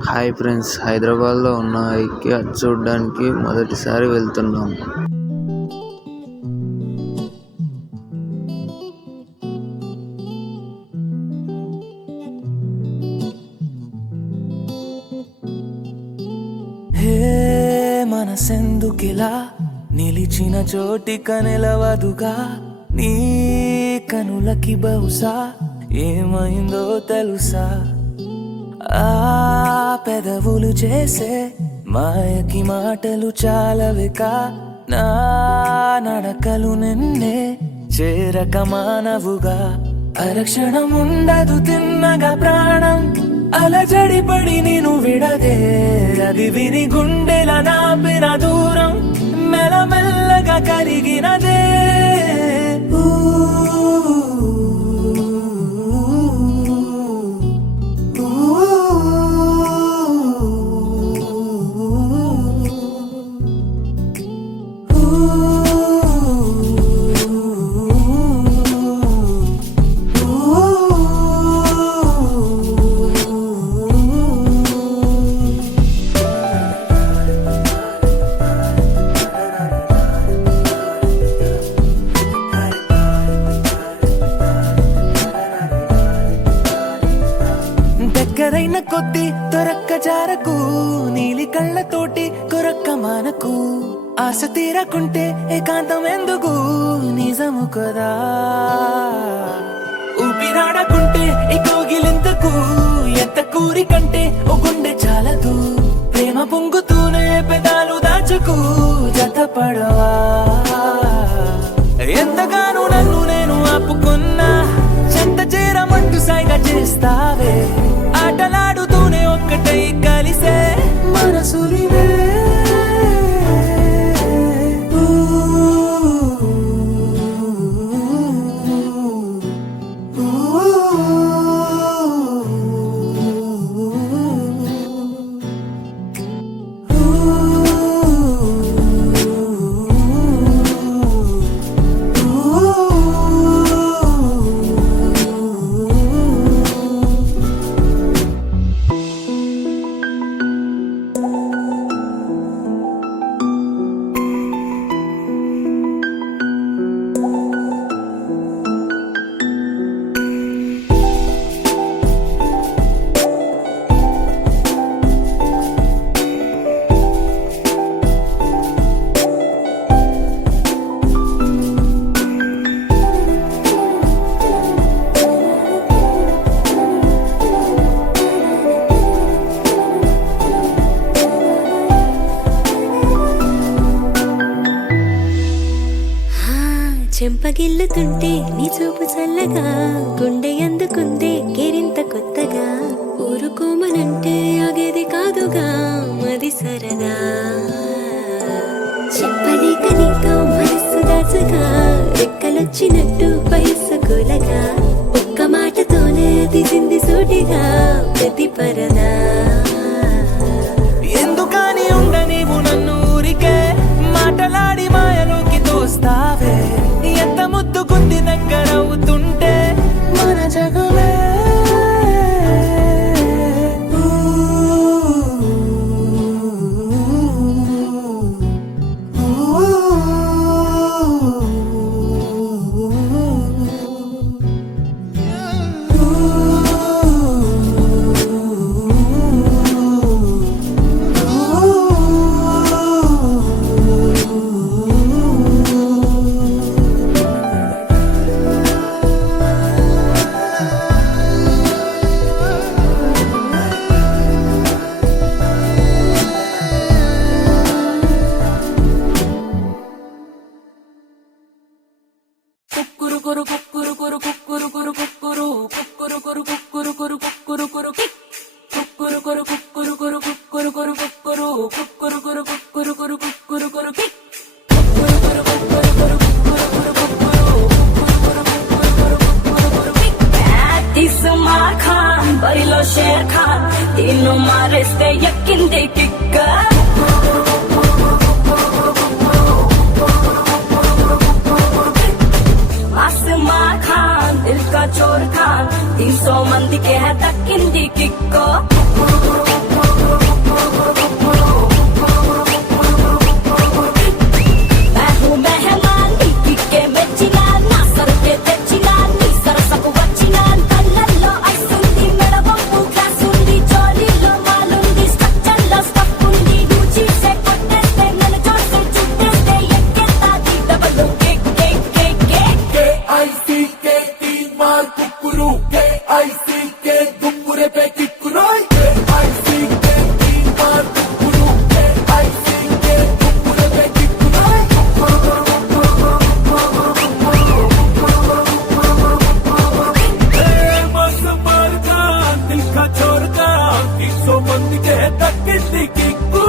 Hi friends, హైదరాబాద్లో ఉన్న IKEA చూడ్డానికి మొదటిసారి వెళ్తున్నాం. హే మనసెందుకిలా నిలిచిన చోటిక నిలవదుగా, నీ కనులకి బహుశా ఏమైందో తెలుసా? ఆ పెదవులు చేసే మాయకి మాటలు చాలవిక, నా నడకలు నిన్నే చేరక మానవుగా. అరక్షణం ఉండదు తిన్నగా ప్రాణం, అలజడి పడి నేను విడదే, అది విని గుండెల నాపిన దూరం మెల్లమెల్లగా కరిగినదే. దగ్గరైన కొద్ది దొరక్క జారకు, నీలి కళ్ళతోటి కొరక్క మానకు, ఆశ తీరకుంటే ఏకాంతం ఎందుకు నిజము కదా. ఊపిరాడకుంటే ఈ కోగిలింతకు ఎంత కూరి కంటే ఓ గుండె చాలదు. ప్రేమ పొంగుతూనే పెదాలు దాచుకు జతపడవా. ఎంతగానో నన్ను నేను ఆపుకున్నా, చెంత చేరమంటూ సైగా చేస్తావే. ఆటలాడుతూనే ఒక్కటై కలిసే మనసులివే. చెంపగిల్లుతుంటే నీ చూపు చల్లగా, గుండె అందుకుందే కేరింత కొత్తగా. ఊరుకోమనంటే ఆగేది కాదుగా మది సరదా. చెప్పలేక నీతో మనస్సు దాచగా, రెక్కలొచ్చినట్టు వయస్సు కూలగా, ఒక్క మాటతోనే తీసింది సూటిగా ప్రతి పరదా. ఎందుకని ఉండ నీవు నన్ను ఊరికే మాటలాడి మాయలోకి తోస్తావే. ఎంత ముద్దుకుంది దగ్గరవుతుంటే మన జగమే. బరిలో షేర్ ఖాన్ తీను మారేస్తే ఎక్కింది కిక్క. आसमा खान दिल का चोर खान 300 मंदी के है तक किंदी किक्को సో మందికే దక్కింది కిక్కు